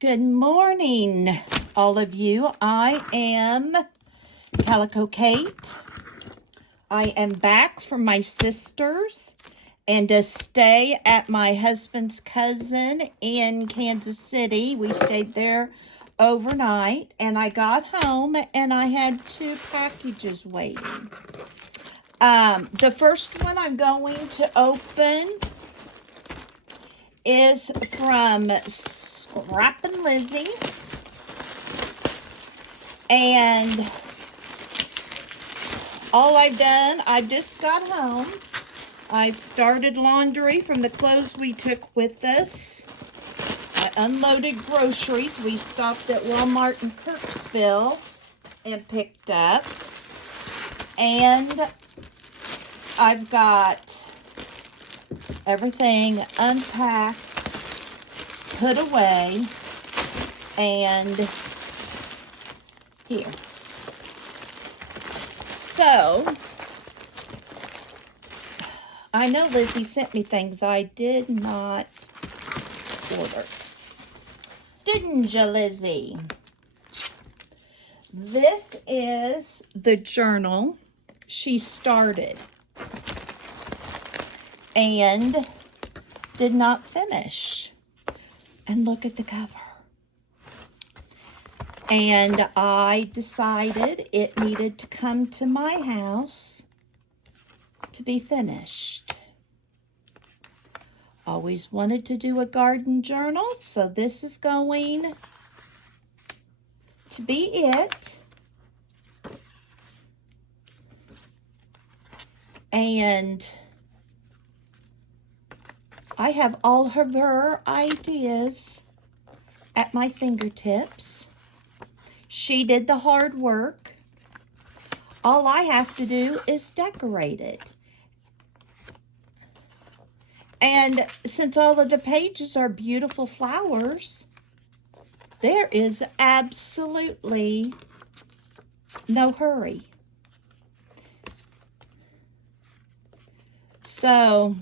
Good morning, all of you. I am Calicokate. I am back from my sister's and to stay at my husband's cousin in Kansas City. We stayed there overnight, and I got home and I had 2 packages waiting. The first one I'm going to open is from ScrappinLizzi, and all I've done, I just got home. I've started laundry from the clothes we took with us. I unloaded groceries. We stopped at Walmart in Kirksville and picked up. And I've got everything unpacked, put away, and here. So, I know Lizzie sent me things I did not order. Didn't you, Lizzie? This is the journal she started and did not finish. And look at the cover. And I decided it needed to come to my house to be finished. Always wanted to do a garden journal, so this is going to be it. And I have all of her ideas at my fingertips. She did the hard work. All I have to do is decorate it. And since all of the pages are beautiful flowers, there is absolutely no hurry. So,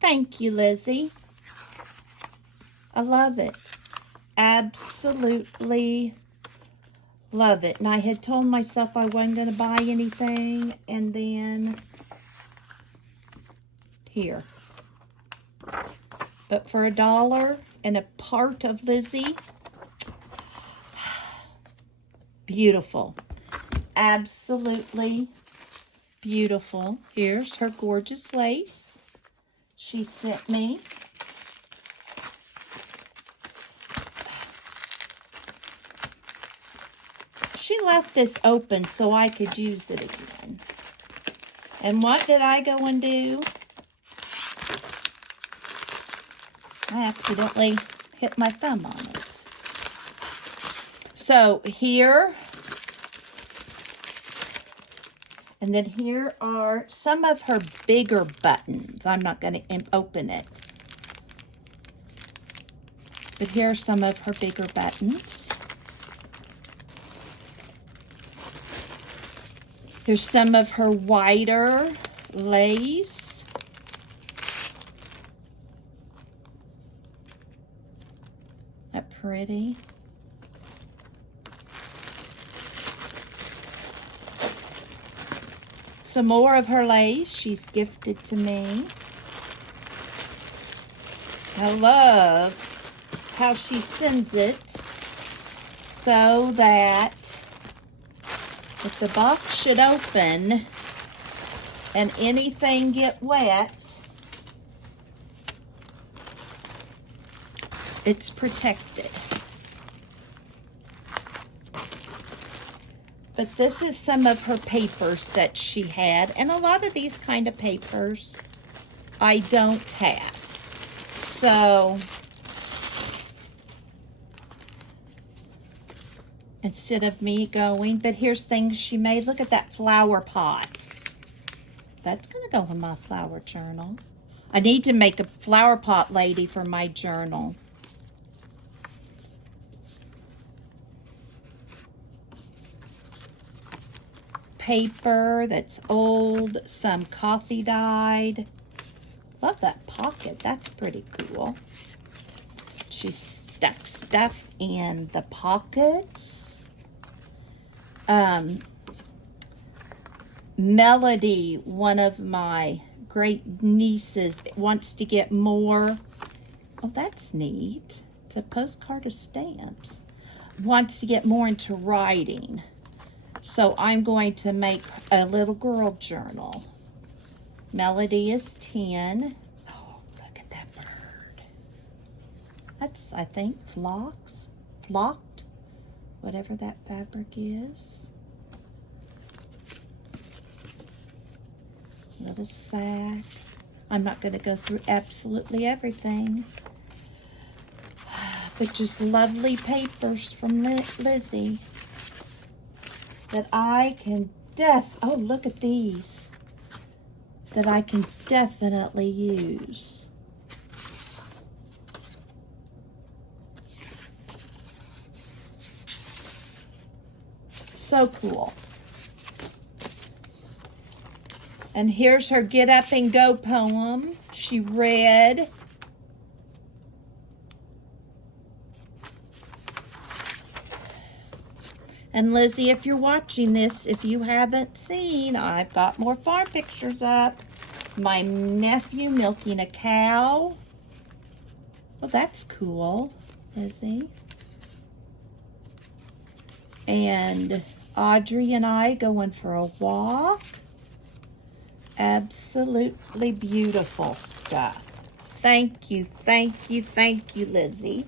thank you, Lizzie. I love it. Absolutely love it. And I had told myself I wasn't going to buy anything, and then here. But for $1 and a part of Lizzie, beautiful. Absolutely beautiful. Here's her gorgeous lace she sent me. She left this open so I could use it again. And what did I go and do? I accidentally hit my thumb on it. So here, and then here are some of her bigger buttons. I'm not going to open it. But here are some of her bigger buttons. Here's some of her wider lace. That pretty. Some more of her lace she's gifted to me. I love how she sends it so that if the box should open and anything get wet, it's protected. But this is some of her papers that she had, and a lot of these kind of papers I don't have. So instead of me going, but here's things she made. Look at that flower pot. That's going to go in my flower journal. I need to make a flower pot lady for my journal. Paper that's old, some coffee dyed. Love that pocket. That's pretty cool. She stuck stuff in the pockets. Melody, one of my great nieces, wants to get more. Oh, that's neat. It's a postcard of stamps. Wants to get more into writing. So I'm going to make a little girl journal. Melody is 10. Oh, look at that bird. That's, I think, flocked, whatever that fabric is. Little sack. I'm not going to go through absolutely everything, but just lovely papers from Lizzie that I can oh, look at these, that I can definitely use. So cool. And here's her Get Up and Go poem she read. And Lizzie, if you're watching this, if you haven't seen, I've got more farm pictures up. My nephew milking a cow. Well, that's cool, Lizzie. And Audrey and I going for a walk. Absolutely beautiful stuff. Thank you, thank you, thank you, Lizzie.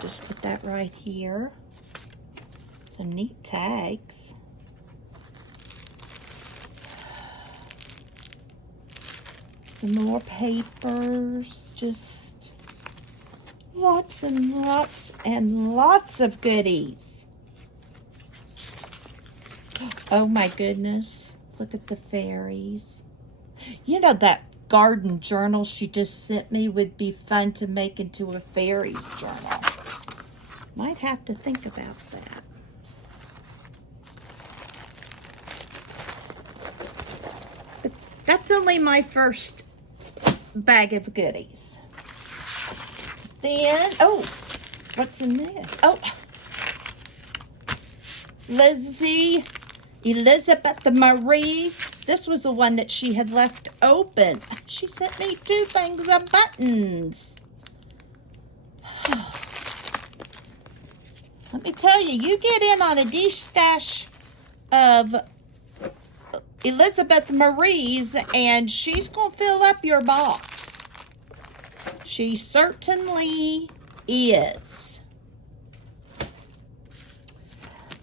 Just put that right here. Some neat tags. Some more papers. Just lots and lots and lots of goodies. Oh my goodness. Look at the fairies. You know, that garden journal she just sent me would be fun to make into a fairies journal. Might have to think about that. But that's only my first bag of goodies. Then, oh, what's in this? Oh, Lizzie, Elizabeth Marie. This was the one that she had left open. She sent me 2 things of buttons. Let me tell you, you get in on a de-stash of Elizabeth Marie's and she's going to fill up your box. She certainly is.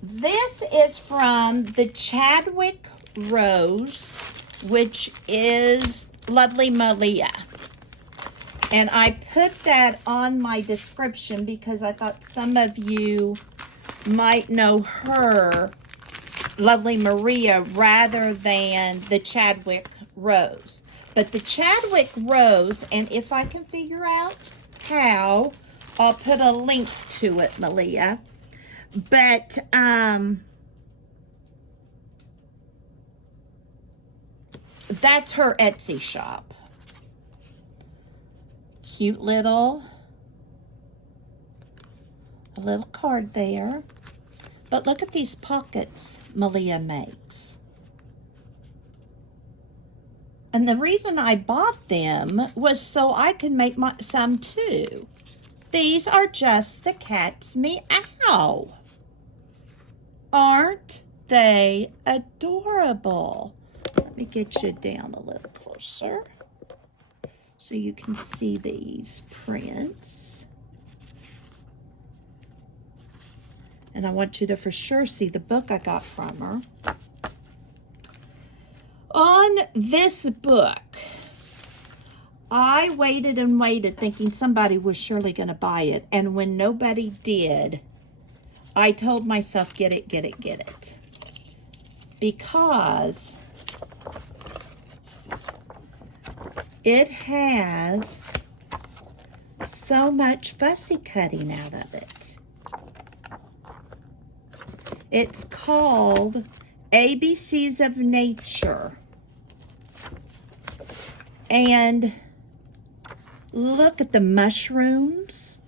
This is from the Chadwick Rose, which is lovely Malia. And I put that on my description because I thought some of you might know her, Lovely Maria, rather than the Chadwick Rose. But the Chadwick Rose, and if I can figure out how, I'll put a link to it, Malia. But that's her Etsy shop. Cute little, a little card there. But look at these pockets Malia makes. And the reason I bought them was so I could make some too. These are just the cat's meow. Aren't they adorable? Let me get you down a little closer so you can see these prints. And I want you to for sure see the book I got from her. On this book, I waited and waited thinking somebody was surely going to buy it. And when nobody did, I told myself, get it, get it, get it. Because it has so much fussy cutting out of it. It's called ABCs of Nature. And look at the mushrooms.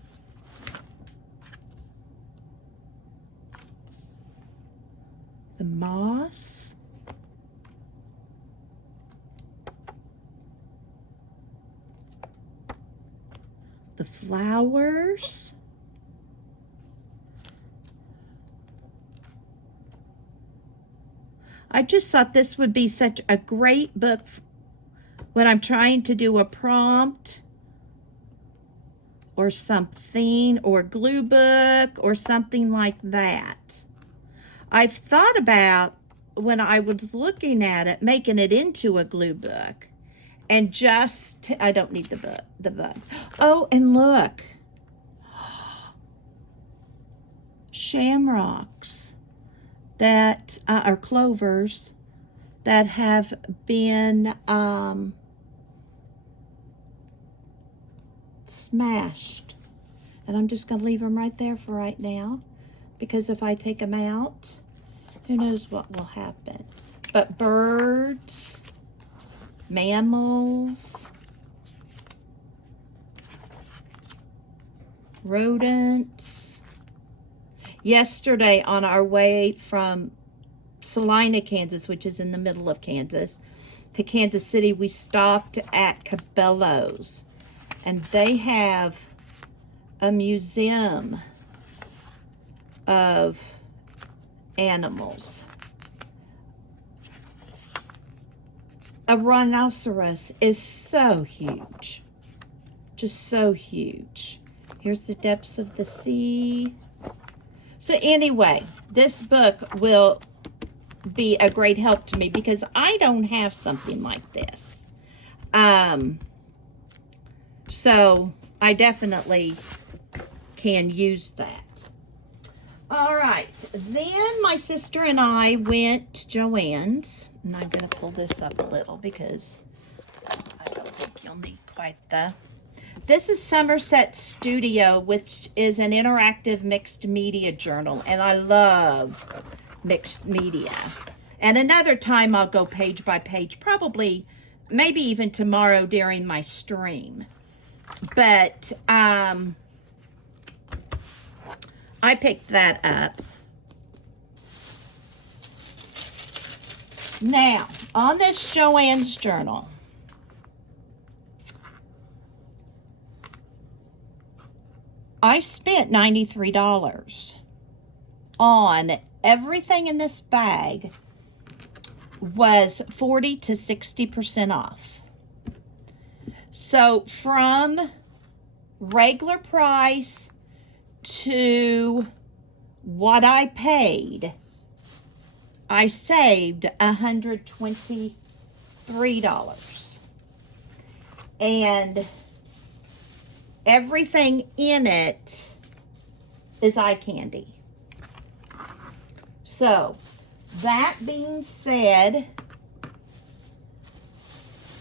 moss. The flowers. I just thought this would be such a great book when I'm trying to do a prompt or something, or glue book or something like that. I've thought about, when I was looking at it, making it into a glue book. And just, I don't need the bugs. Oh, and look. Shamrocks that are clovers that have been smashed. And I'm just going to leave them right there for right now, because if I take them out, who knows what will happen. But birds, mammals, rodents. Yesterday on our way from Salina, Kansas, which is in the middle of Kansas, to Kansas City, we stopped at Cabela's, and they have a museum of animals. A rhinoceros is so huge, just so huge. Here's the depths of the sea. So anyway, this book will be a great help to me because I don't have something like this. So I definitely can use that. All right, then my sister and I went to Joann's, and I'm going to pull this up a little because I don't think you'll need quite the... This is Somerset Studio, which is an interactive mixed media journal, and I love mixed media. And another time I'll go page by page, probably, maybe even tomorrow during my stream. But I picked that up. Now, on this Joann's journal, I spent $93 on everything in this bag. Was 40 to 60% off. So from regular price to what I paid, I saved $123. And everything in it is eye candy. So, that being said,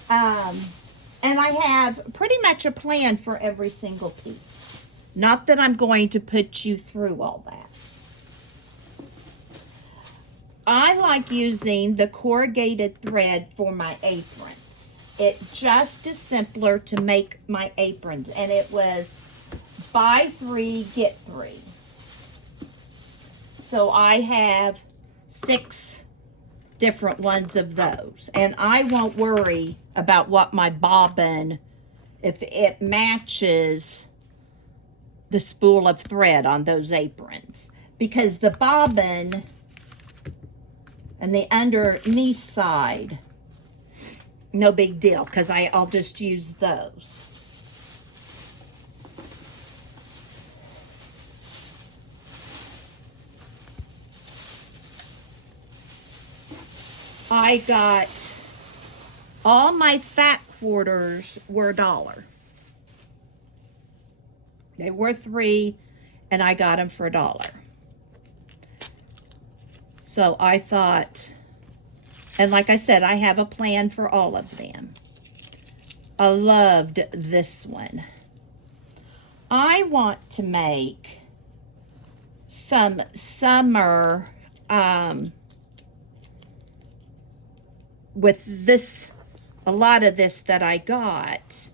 and I have pretty much a plan for every single piece. Not that I'm going to put you through all that. I like using the corrugated thread for my aprons. It just is simpler to make my aprons, and it was buy 3, get 3. So I have 6 different ones of those, and I won't worry about what my bobbin, if it matches the spool of thread on those aprons, because the bobbin and the underneath side, no big deal, because I'll just use those. I got all my fat quarters were $1. They were $3, and I got them for $1. So I thought, and like I said, I have a plan for all of them. I loved this one. I want to make some summer, with this, a lot of this that I got,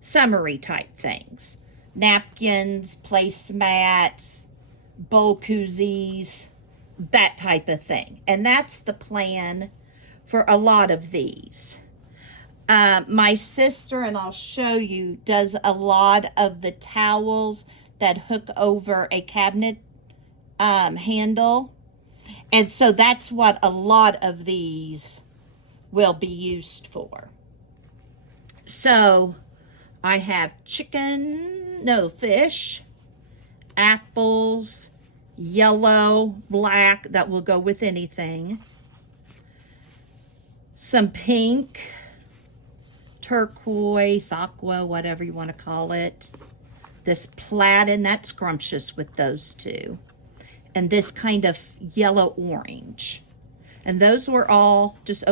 summery type things. Napkins, placemats, bowl koozies, that type of thing. And that's the plan for a lot of these. My sister, and I'll show you, does a lot of the towels that hook over a cabinet handle. And so that's what a lot of these will be used for. So I have fish, apples, yellow, black, that will go with anything. Some pink, turquoise, aqua, whatever you want to call it. This plaid, and that's scrumptious with those two. And this kind of yellow orange. And those were all just,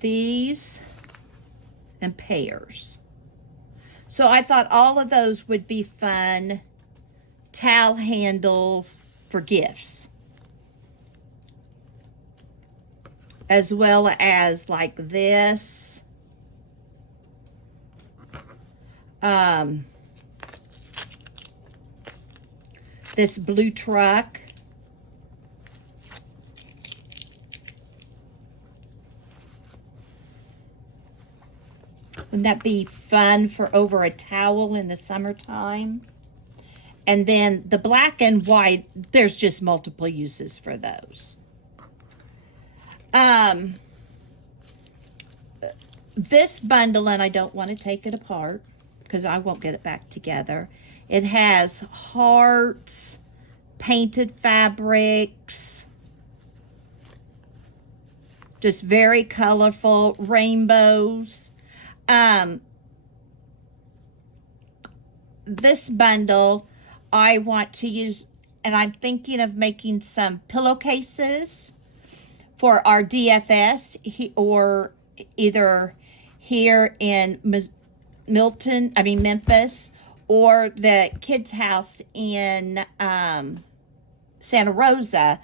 these and pears. So I thought all of those would be fun towel handles for gifts. As well as like this. This blue truck. Wouldn't that be fun for over a towel in the summertime? And then the black and white, there's just multiple uses for those. This bundle, and I don't want to take it apart because I won't get it back together. It has hearts, painted fabrics, just very colorful, rainbows. This bundle I want to use, and I'm thinking of making some pillowcases for our DFS, or either here in Memphis, or the kids' house in Santa Rosa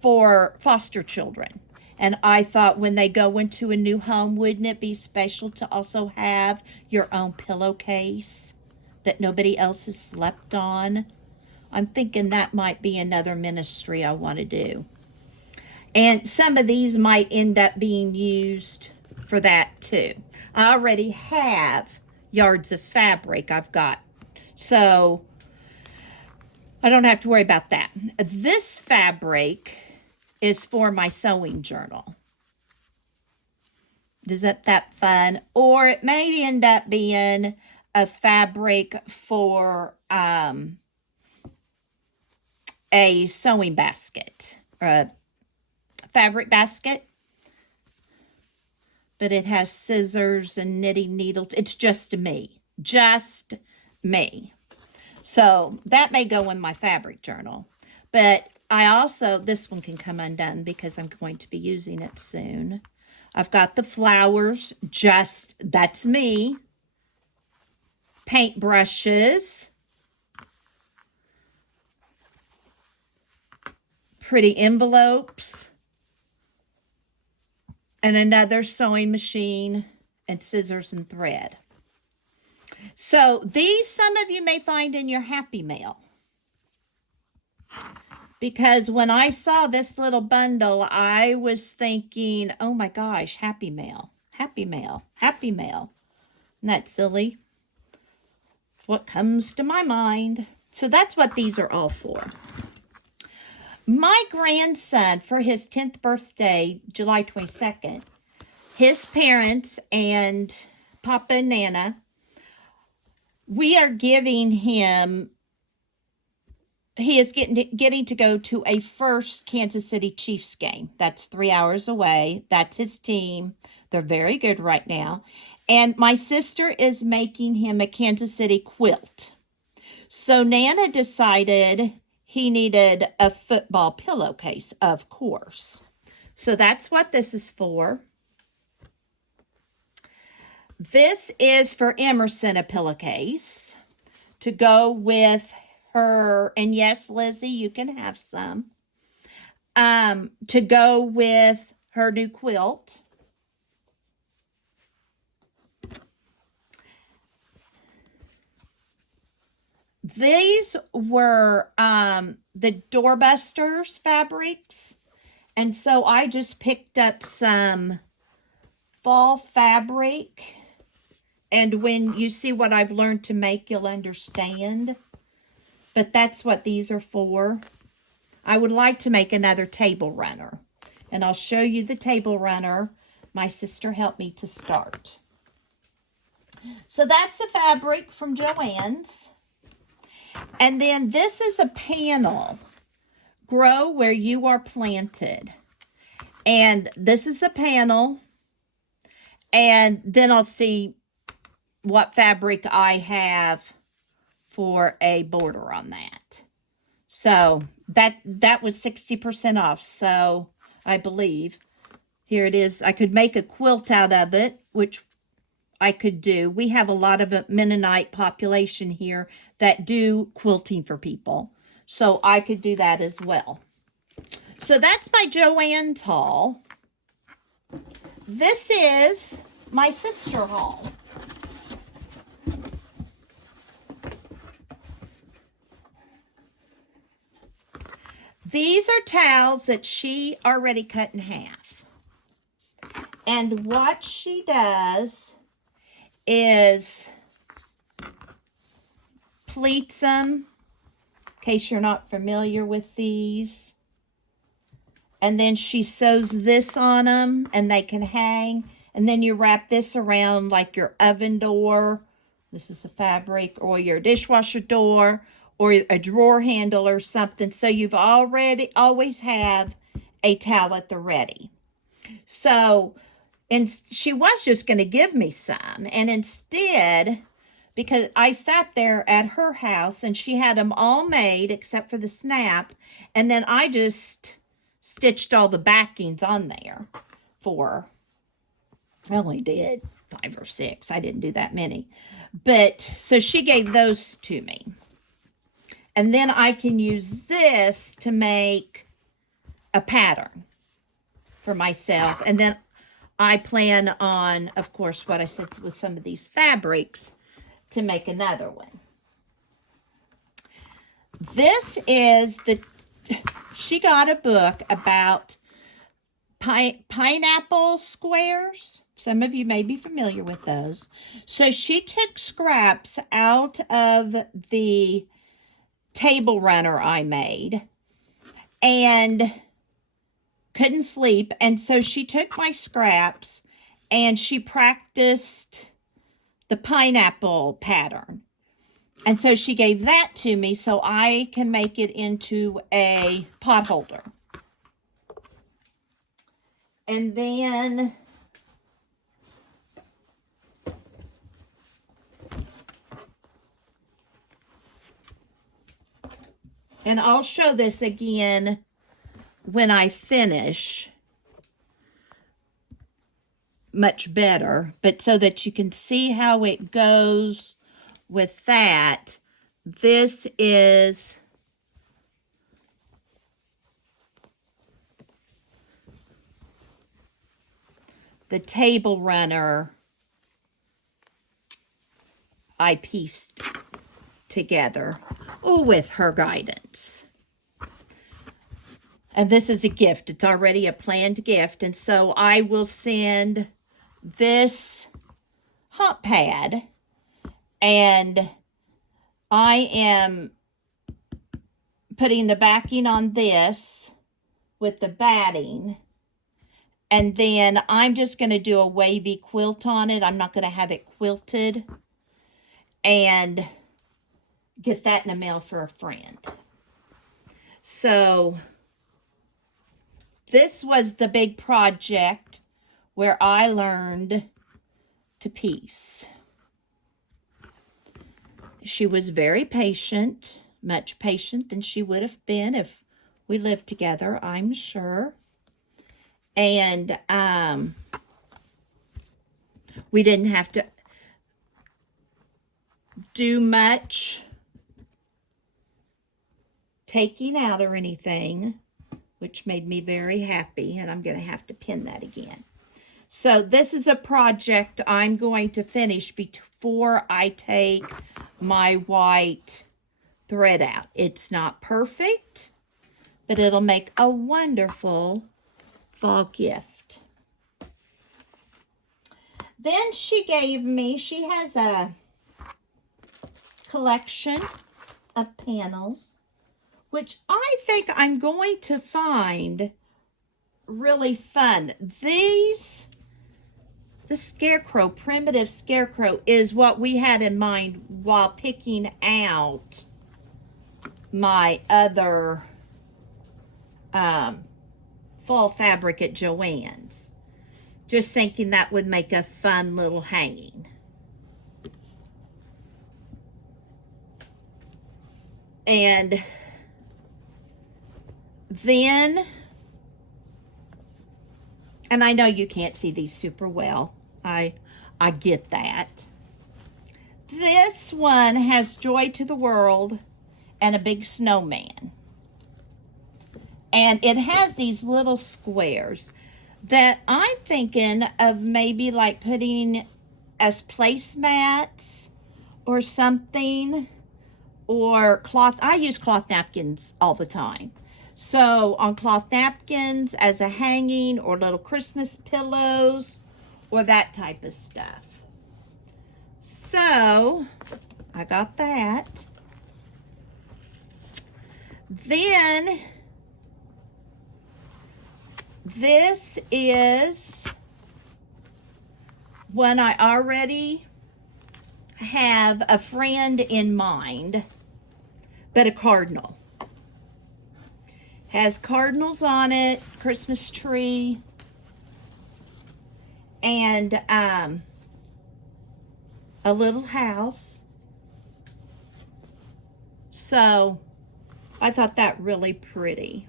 for foster children. And I thought when they go into a new home, wouldn't it be special to also have your own pillowcase that nobody else has slept on? I'm thinking that might be another ministry I want to do. And some of these might end up being used for that too. I already have yards of fabric I've got, so I don't have to worry about that. This fabric is for my sewing journal. Isn't that fun? Or it may end up being a fabric for a sewing basket, or a fabric basket. But it has scissors and knitting needles. It's just me. Just me. So that may go in my fabric journal. But I also, this one can come undone because I'm going to be using it soon. I've got the flowers, that's me. Paint brushes. Pretty envelopes. And another sewing machine and scissors and thread. So these, some of you may find in your Happy Mail. Because when I saw this little bundle, I was thinking, oh my gosh, Happy Mail, Happy Mail, Happy Mail. Isn't that silly? What comes to my mind. So that's what these are all for. My grandson, for his 10th birthday, July 22nd, his parents and Papa and Nana, we are giving him, he is getting to go to a first Kansas City Chiefs game. That's 3 hours away. That's his team. They're very good right now. And my sister is making him a Kansas City quilt. So Nana decided he needed a football pillowcase, of course. So that's what this is for. This is for Emerson, a pillowcase to go with her. And yes, Lizzie, you can have some. To go with her new quilt. These were the doorbusters fabrics. And so I just picked up some fall fabric. And when you see what I've learned to make, you'll understand. But that's what these are for. I would like to make another table runner. And I'll show you the table runner. My sister helped me to start. So that's the fabric from Joann's. And then this is a panel. Grow where you are planted. And this is a panel. And then I'll see what fabric I have for a border on that. So that was 60% off. So I believe here it is. I could make a quilt out of it, which I could do. We have a lot of a Mennonite population here that do quilting for people. So I could do that as well. So that's my Joann's haul. This is my sister haul. These are towels that she already cut in half. And what she does is pleats them, in case you're not familiar with these. And then she sews this on them and they can hang. And then you wrap this around like your oven door. This is a fabric, or your dishwasher door, or a drawer handle or something. So you've always have a towel at the ready. So, and she was just going to give me some. And instead, because I sat there at her house and she had them all made except for the snap. And then I just stitched all the backings on there for her. I only did 5 or 6. I didn't do that many. But, so she gave those to me. And then I can use this to make a pattern for myself. And then I plan on, of course, what I said with some of these fabrics, to make another one. This is she got a book about pineapple squares. Some of you may be familiar with those. So she took scraps out of the table runner I made and couldn't sleep. And so she took my scraps and she practiced the pineapple pattern. And so she gave that to me so I can make it into a pot holder. And then and I'll show this again when I finish much better, but so that you can see how it goes with that. This is the table runner I pieced together with her guidance. And this is a gift. It's already a planned gift. And so I will send this hot pad, and I am putting the backing on this with the batting. And then I'm just going to do a wavy quilt on it. I'm not going to have it quilted. And get that in the mail for a friend. So this was the big project where I learned to piece. She was very patient, much patient than she would have been if we lived together, I'm sure. And we didn't have to do much taking out or anything, which made me very happy. And I'm going to have to pin that again. So this is a project I'm going to finish before I take my white thread out. It's not perfect, but it'll make a wonderful fall gift. Then she has a collection of panels, which I think I'm going to find really fun. The scarecrow, primitive scarecrow, is what we had in mind while picking out my other fall fabric at Joann's. Just thinking that would make a fun little hanging. And then, and I know you can't see these super well. I get that. This one has Joy to the World and a big snowman. And it has these little squares that I'm thinking of maybe like putting as placemats or something, or cloth. I use cloth napkins all the time. So on cloth napkins as a hanging, or little Christmas pillows, or that type of stuff. So I got that. Then this is one I already have a friend in mind, but a cardinal. Has cardinals on it, Christmas tree, and a little house. So I thought that really pretty.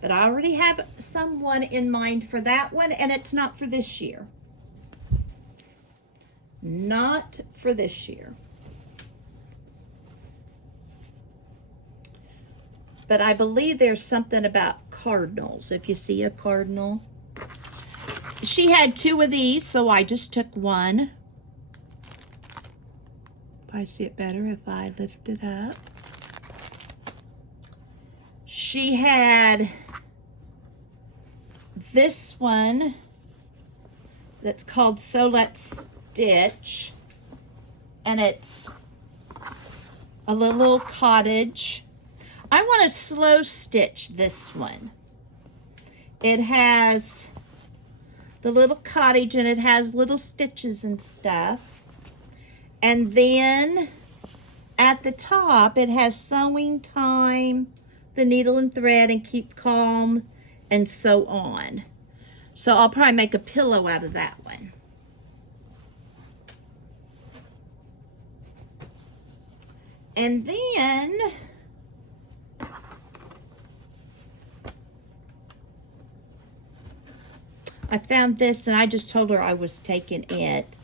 But I already have someone in mind for that one, and it's not for this year. Not for this year. But I believe there's something about cardinals, if you see a cardinal. She had 2 of these, so I just took one. I see it better if I lift it up. She had this one that's called So Let's Stitch, and it's a little cottage. I want to slow stitch this one. It has the little cottage, and it has little stitches and stuff. And then at the top, it has sewing time, the needle and thread, and keep calm, and so on. So I'll probably make a pillow out of that one. And then I found this, and I just told her I was taking it.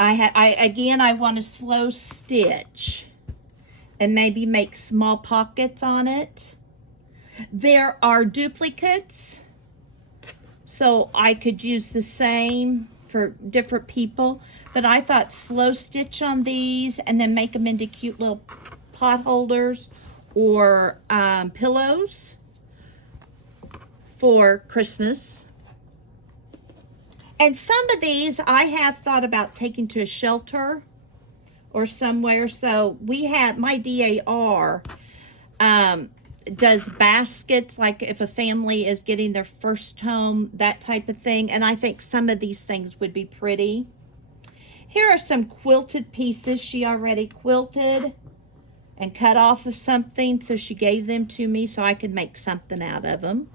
I want to slow stitch and maybe make small pockets on it. There are duplicates, so I could use the same for different people, but I thought slow stitch on these and then make them into cute little pot holders or pillows for Christmas. And some of these I have thought about taking to a shelter or somewhere. So we have, my DAR does baskets, like if a family is getting their first home, that type of thing. And I think some of these things would be pretty. Here are some quilted pieces she already quilted and cut off of something. So she gave them to me so I could make something out of them.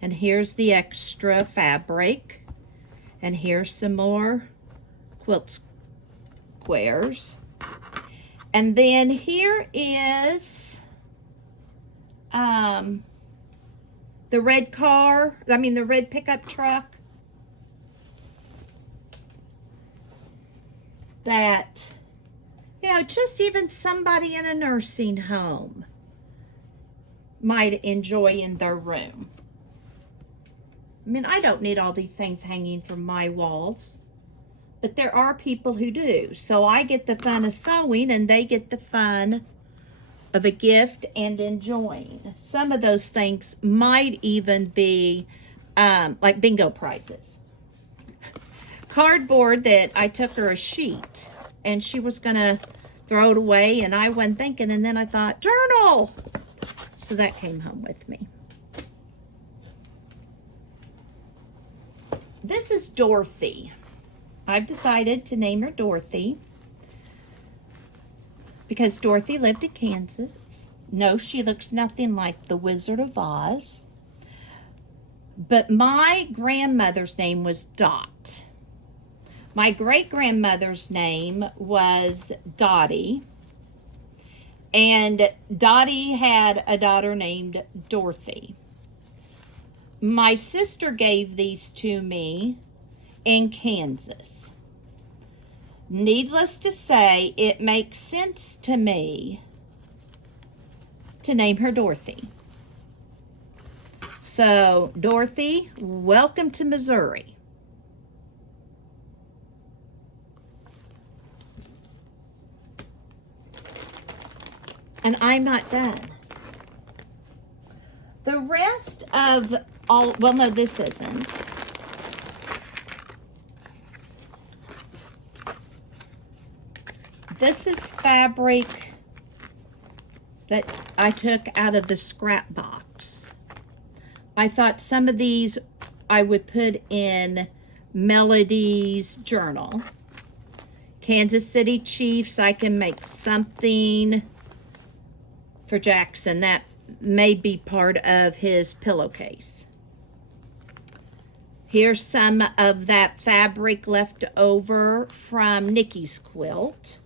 And here's the extra fabric. And here's some more quilt squares. And then here is the red the red pickup truck that, just even somebody in a nursing home might enjoy in their room. I mean, I don't need all these things hanging from my walls. but there are people who do. So I get the fun of sewing and they get the fun of a gift and enjoying. Some of those things might even be like bingo prizes. Cardboard that I took her a sheet and she was gonna throw it away and I wasn't thinking, and then I thought, journal! So that came home with me. This is Dorothy. I've decided to name her Dorothy because Dorothy lived in Kansas. No, she looks nothing like the Wizard of Oz. But my grandmother's name was Dot. My great-grandmother's name was Dottie. And Dottie had a daughter named Dorothy. My sister gave these to me in Kansas. Needless to say, it makes sense to me to name her Dorothy. So, Dorothy, welcome to Missouri. And I'm not done. The rest of all, well, no, this isn't. This is fabric that I took out of the scrap box. I thought some of these I would put in Melody's journal. Kansas City Chiefs, I can make something for Jackson that may be part of his pillowcase. Here's some of that fabric left over from Nikki's quilt.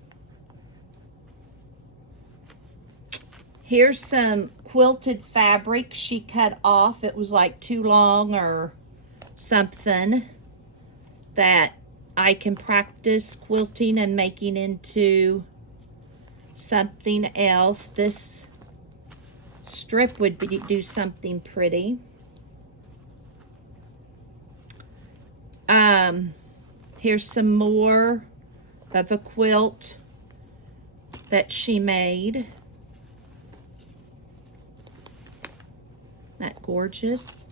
Here's some quilted fabric she cut off. It was like too long or something that I can practice quilting and making into something else. This strip would do something pretty. Here's some more of a quilt that she made. That gorgeous.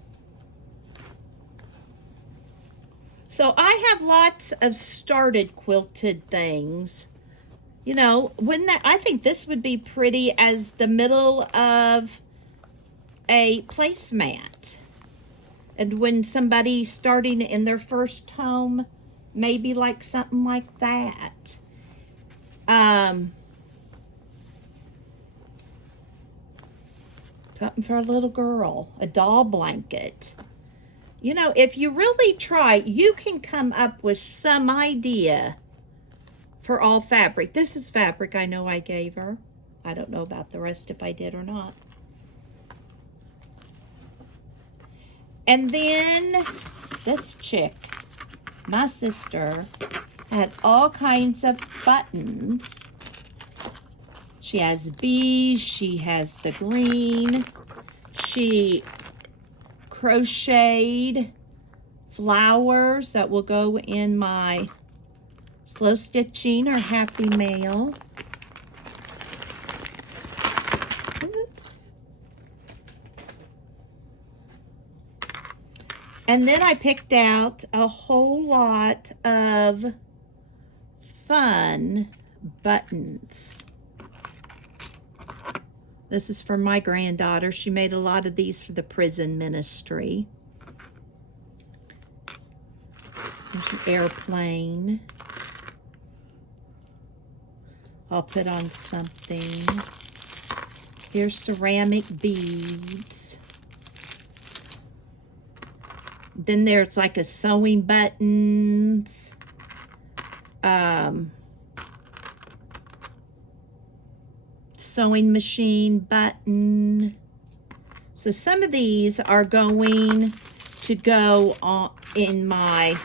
So I have lots of started quilted things. You know, wouldn't that, I think this would be pretty as the middle of a placemat. And when somebody's starting in their first home, maybe like something like that. Something for a little girl, a doll blanket. You know, if you really try, you can come up with some idea for all fabric. This is fabric I know I gave her. I don't know about the rest if I did or not. And then this chick, my sister, had all kinds of buttons. She has bees, she has the green, she crocheted flowers that will go in my slow stitching or happy mail. Oops. And then I picked out a whole lot of fun buttons. This is for my granddaughter. She made a lot of these for the prison ministry. There's an airplane. I'll put on something. Here's ceramic beads. Then there's like a sewing buttons. Sewing machine button. So some of these are going to go on in my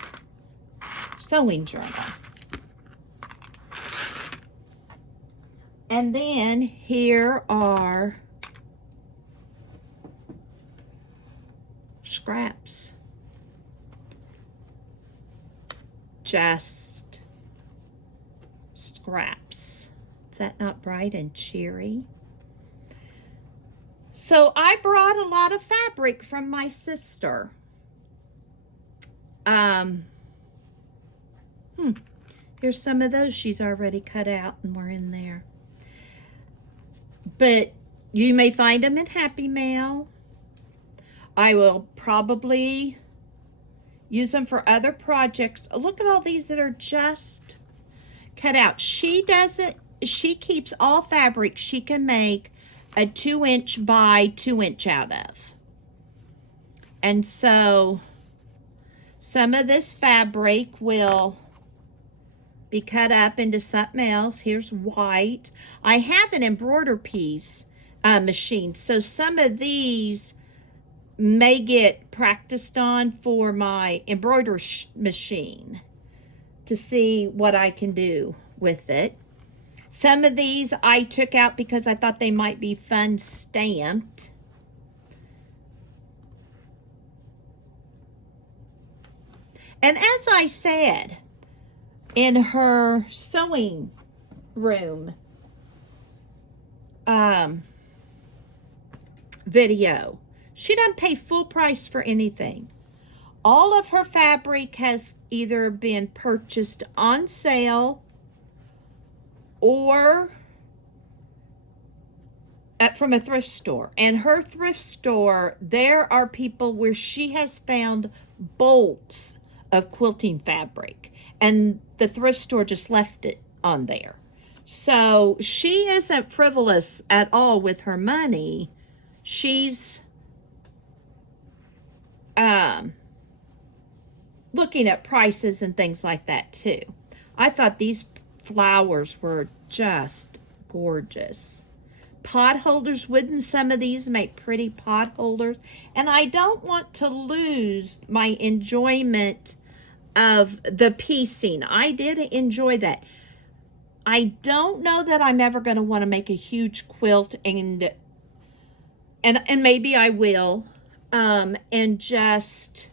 sewing journal. And then here are scraps. Just scraps. Is that not bright and cheery? So I brought a lot of fabric from my sister. Here's some of those she's already cut out and were in there. But you may find them in Happy Mail. I will probably use them for other projects. Look at all these that are just cut out. She keeps all fabric she can make a 2-inch by 2-inch out of. And so some of this fabric will be cut up into something else. Here's white. I have an embroider piece machine, so some of these may get practiced on for my embroider machine to see what I can do with it. Some of these I took out because I thought they might be fun stamped. And as I said in her sewing room video, she doesn't pay full price for anything. All of her fabric has either been purchased on sale or from a thrift store. And her thrift store, there are people where she has found bolts of quilting fabric, and the thrift store just left it on there. So she isn't frivolous at all with her money. She's looking at prices and things like that too. I thought these flowers were just gorgeous. Pot holders, wouldn't some of these make pretty pot holders? And I don't want to lose my enjoyment of the piecing. I did enjoy that. I don't know that I'm ever going to want to make a huge quilt, and maybe I will, and just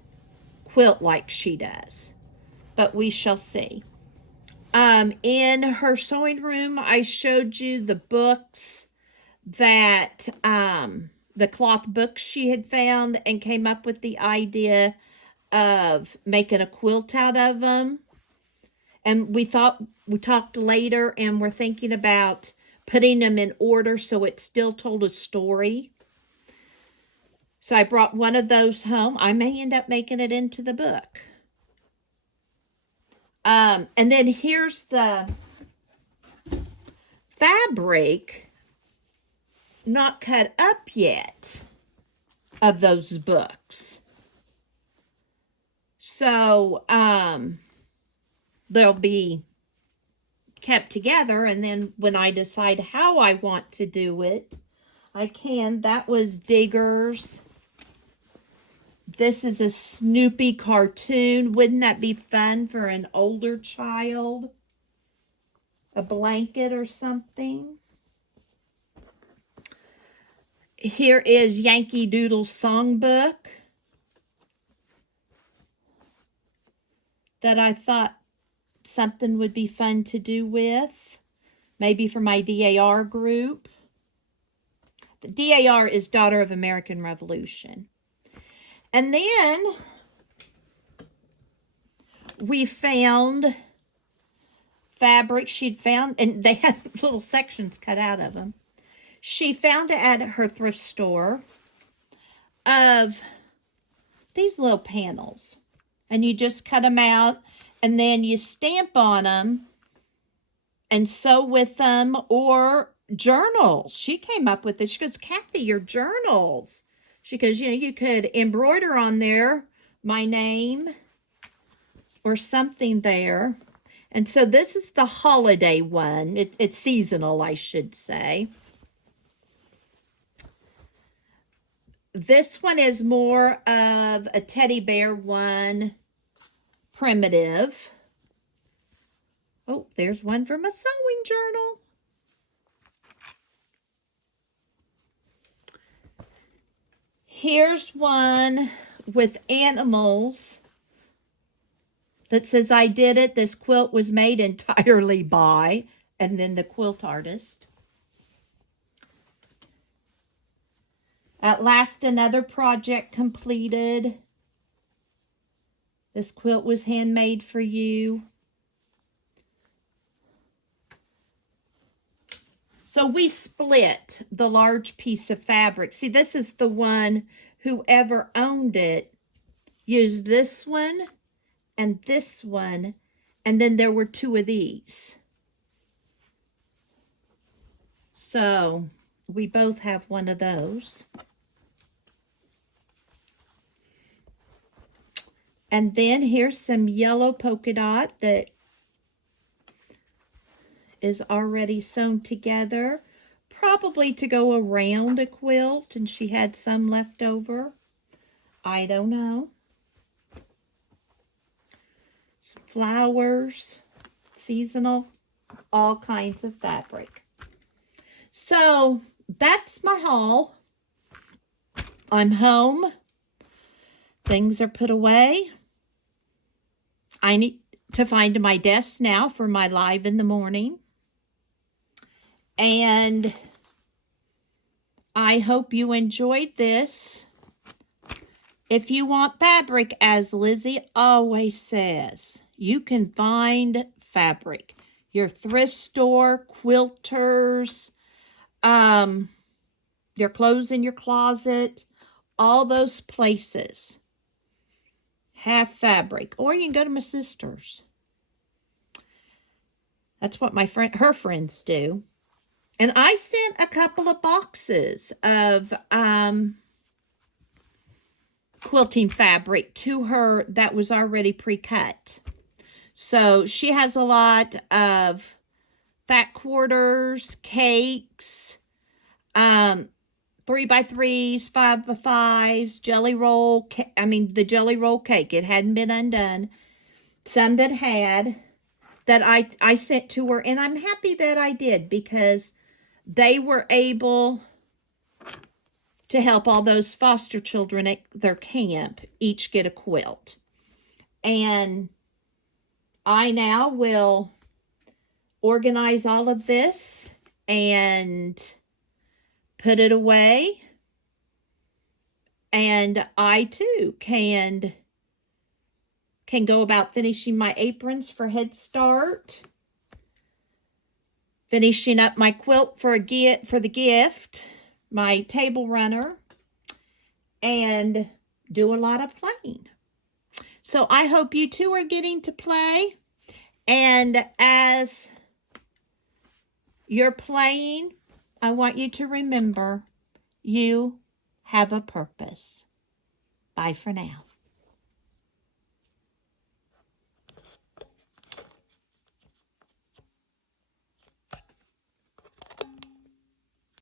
quilt like she does, but we shall see. In her sewing room, I showed you the books that, the cloth books she had found and came up with the idea of making a quilt out of them. And we talked later, and we're thinking about putting them in order so it still told a story. So I brought one of those home. I may end up making it into the book. And then here's the fabric not cut up yet of those books. So they'll be kept together, and then when I decide how I want to do it, I can. That was Diggers. This is a Snoopy cartoon. Wouldn't that be fun for an older child? A blanket or something. Here is Yankee Doodle Songbook that I thought something would be fun to do with. Maybe for my DAR group. The DAR is Daughter of American Revolution. And then we found fabric she'd found, and they had little sections cut out of them. She found it at her thrift store of these little panels. And you just cut them out, and then you stamp on them and sew with them, or journals. She came up with it. She goes, Kathy, your journals. She goes, you could embroider on there my name or something there. And so this is the holiday one. It's seasonal, I should say. This one is more of a teddy bear one, primitive. Oh, there's one from a sewing journal. Here's one with animals that says, I did it. This quilt was made entirely by, and then the quilt artist. At last, another project completed. This quilt was handmade for you. So we split the large piece of fabric. See, this is the one, whoever owned it used this one and this one, and then there were two of these. So we both have one of those. And then here's some yellow polka dot that is already sewn together, probably to go around a quilt, and she had some left over. I don't know. Some flowers, seasonal, all kinds of fabric. So that's my haul. I'm home. Things are put away. I need to find my desk now for my live in the morning. And I hope you enjoyed this. If you want fabric, as Lizzie always says, you can find fabric. Your thrift store, quilters, your clothes in your closet, all those places have fabric. Or you can go to my sister's. That's what her friends do. And I sent a couple of boxes of quilting fabric to her that was already pre-cut. So she has a lot of fat quarters, cakes, 3x3s, 5x5s, jelly roll. The jelly roll cake. It hadn't been undone. Some that had, that I sent to her, and I'm happy that I did, because they were able to help all those foster children at their camp each get a quilt. And I now will organize all of this and put it away. And I too can go about finishing my aprons for Head Start, finishing up my quilt for the gift, my table runner, and do a lot of playing. So I hope you two are getting to play. And as you're playing, I want you to remember you have a purpose. Bye for now.